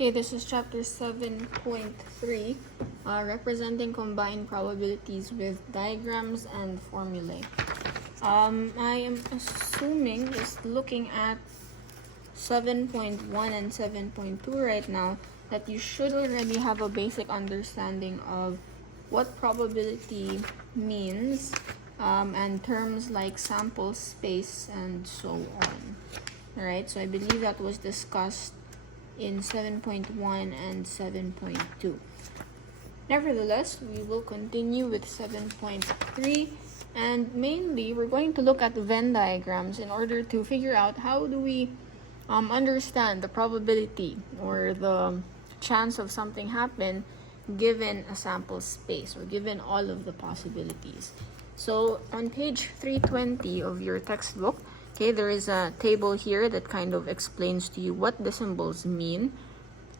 Okay, this is chapter 7.3, representing combined probabilities with diagrams and formulae. I am assuming, just looking at 7.1 and 7.2 right now, that you should already have a basic understanding of what probability means, and terms like sample space and so on. Alright, so I believe that was discussed in 7.1 and 7.2. Nevertheless, we will continue with 7.3, and mainly we're going to look at Venn diagrams in order to figure out how do we understand the probability or the chance of something happen given a sample space or given all of the possibilities. So on page 320 of your textbook, okay, there is a table here that kind of explains to you what the symbols mean,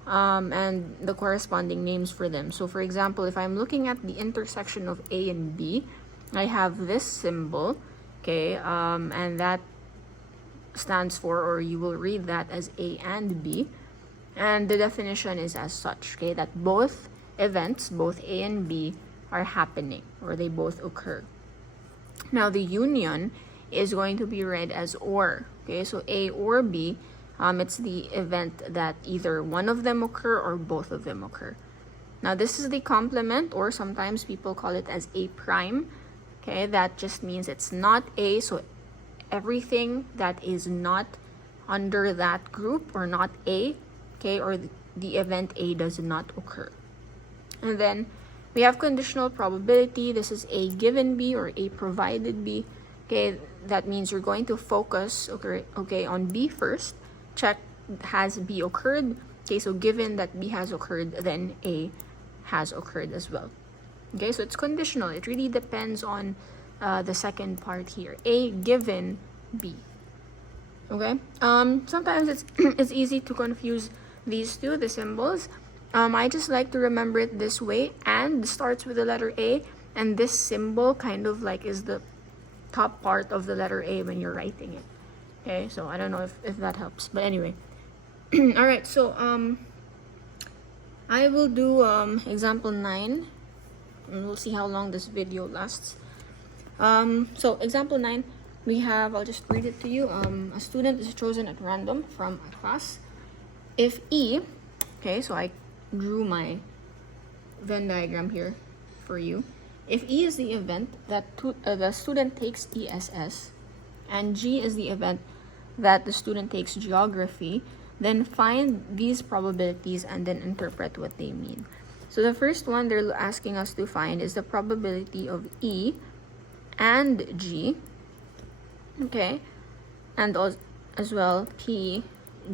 and the corresponding names for them. So for example, if I'm looking at the intersection of A and B, I have this symbol, okay, and that stands for, or you will read that as A and B, and the definition is as such, okay, that both events, both A and B, are happening, or they both occur. Now the union is going to be read as or, okay, so A or B, it's the event that either one of them occur or both of them occur. Now this is the complement, or sometimes people call it as A prime, okay, that just means it's not A, so everything that is not under that group or not A, okay, or the event A does not occur. And then we have conditional probability. This is A given B or A provided B. Okay, that means you're going to focus, okay, on B first. Check, has B occurred? Okay, so given that B has occurred, then A has occurred as well. Okay, so it's conditional. It really depends on the second part here. A given B. Okay, sometimes it's easy to confuse these two, the symbols. I just like to remember it this way. And starts with the letter A, and this symbol kind of like is the top part of the letter A when you're writing it. Okay, so I don't know if that helps, but anyway. All right, so I will do example 9, and we'll see how long this video lasts. So example 9, we have, I'll just read it to you. A student is chosen at random from a class. If E, okay, so I drew my Venn diagram here for you. If E is the event that the student takes ESS, and G is the event that the student takes geography, then find these probabilities and then interpret what they mean. So the first one they're asking us to find is the probability of E and G, okay, and as well P,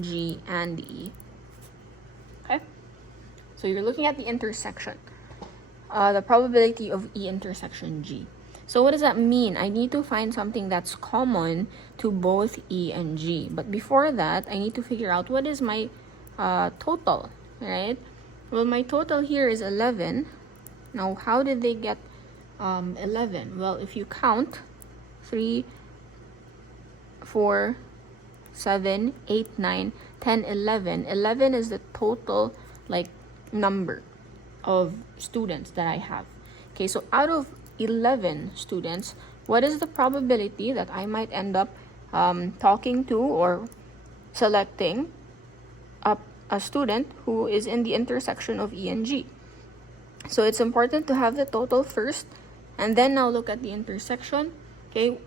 G, and E. Okay, so you're looking at the intersection, the probability of E intersection G. So what does that mean? I need to find something that's common to both E and G. But before that, I need to figure out what is my total, right? Well, my total here is 11. Now, how did they get 11? Well, if you count 3, 4, 7, 8, 9, 10, 11. 11 is the total, like, number of students that I have. Okay, so out of 11 students, what is the probability that I might end up talking to or selecting a student who is in the intersection of E and G? So it's important to have the total first, and then now look at the intersection. Okay,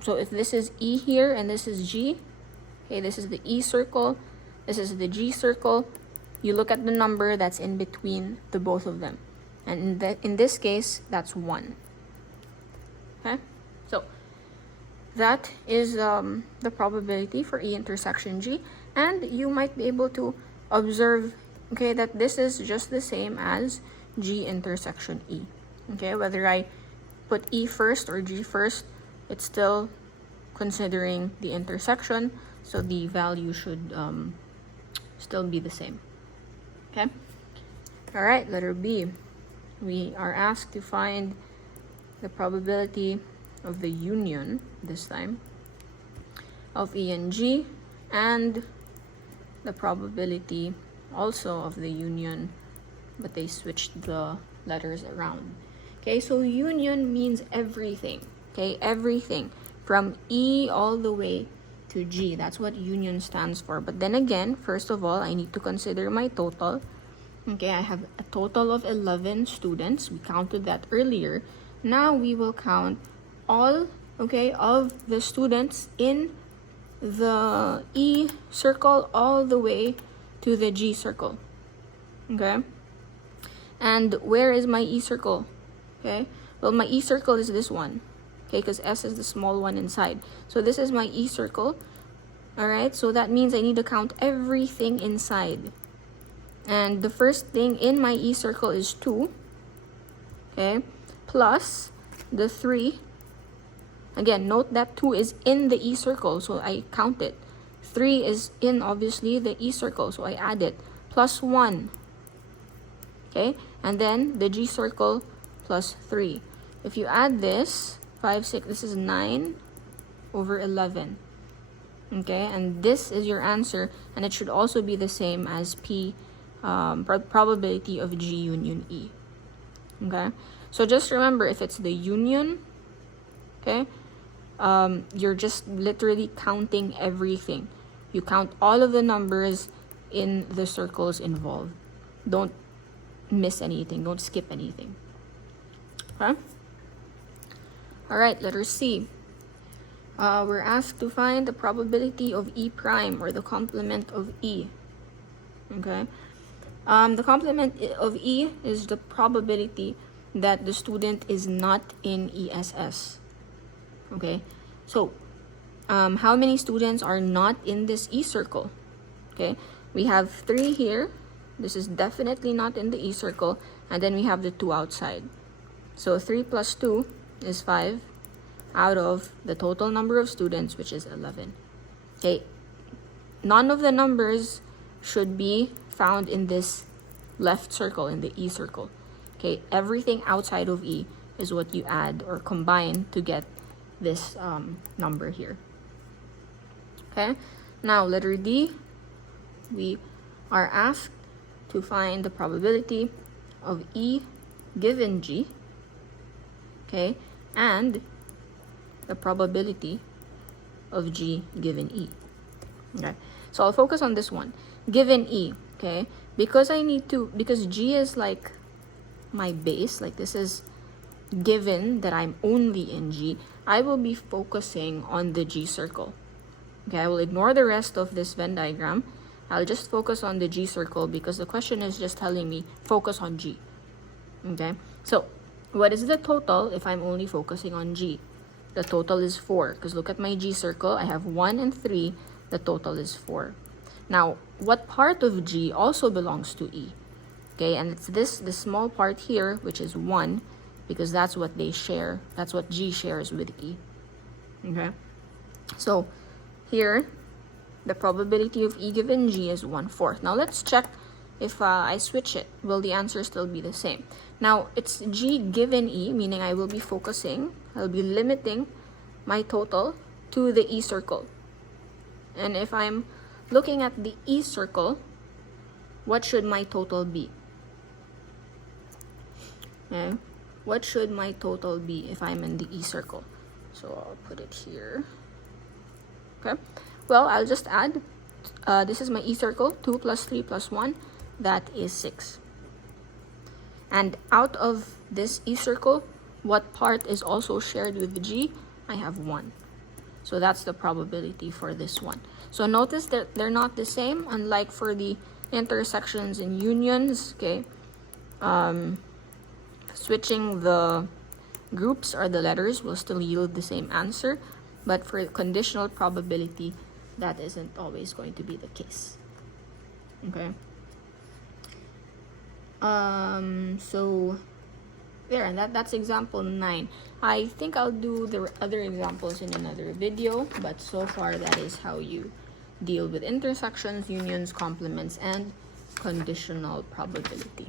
so if this is E here and this is G, okay, this is the E circle, this is the G circle, you look at the number that's in between the both of them, and in this case that's 1. Okay, so that is the probability for E intersection G, and you might be able to observe, okay, that this is just the same as G intersection E. Okay, whether I put E first or G first, it's still considering the intersection, so the value should still be the same. Okay, all right, letter B. We are asked to find the probability of the union, this time, of E and G, and the probability also of the union, but they switched the letters around. Okay, so union means everything. Okay, everything from E all the way to G. That's what union stands for. But then again, first of all, I need to consider my total. Okay, I have a total of 11 students. We counted that earlier. Now we will count all, okay, of the students in the E circle all the way to the G circle. Okay, and where is my E circle? Okay, well, my E circle is this one. Okay, because S is the small one inside. So this is my E circle. All right, so that means I need to count everything inside. And the first thing in my E circle is 2. Okay, plus the 3. Again, note that 2 is in the E circle, so I count it. 3 is in, obviously, the E circle, so I add it. Plus 1. Okay, and then the G circle plus 3. If you add this, 5, 6, this is 9 over 11. Okay, and this is your answer, and it should also be the same as P, probability of G union E. Okay, so just remember, if it's the union, okay, you're just literally counting everything. You count all of the numbers in the circles involved. Don't miss anything, don't skip anything. Okay, all right, letter C. We're asked to find the probability of E prime, or the complement of E. Okay, the complement of E is the probability that the student is not in ESS. Okay, so how many students are not in this E circle? Okay, we have 3 here. This is definitely not in the E circle, and then we have the 2 outside. So 3 plus 2 is 5 out of the total number of students, which is 11. Okay, none of the numbers should be found in this left circle, in the E circle. Okay, everything outside of E is what you add or combine to get this number here. Okay, now letter D, we are asked to find the probability of E given G, okay, and the probability of G given E. Okay, so I'll focus on this one, given E. Okay, because G is like my base, like this is given that I'm only in G, I will be focusing on the G circle. Okay, I will ignore the rest of this Venn diagram. I'll just focus on the G circle because the question is just telling me focus on G. Okay, so what is the total if I'm only focusing on G? The total is 4, because look at my G circle. I have 1 and 3. The total is 4. Now, what part of G also belongs to E? Okay, and it's this small part here, which is 1, because that's what they share. That's what G shares with E. Okay, so here, the probability of E given G is 1/4. Now, let's check if I switch it. Will the answer still be the same? Now, it's G given E, meaning I will be focusing, I'll be limiting my total to the E circle. And if I'm looking at the E circle, what should my total be? Okay, what should my total be if I'm in the E circle? So I'll put it here. Okay, well, I'll just add, this is my E circle, 2 plus 3 plus 1, that is 6. And out of this E circle, what part is also shared with G? I have 1. So that's the probability for this one. So notice that they're not the same, unlike for the intersections and unions. Okay, switching the groups or the letters will still yield the same answer, but for conditional probability, that isn't always going to be the case. Okay, so there, and that's example 9. I think I'll do the other examples in another video, but so far that is how you deal with intersections, unions, complements, and conditional probability.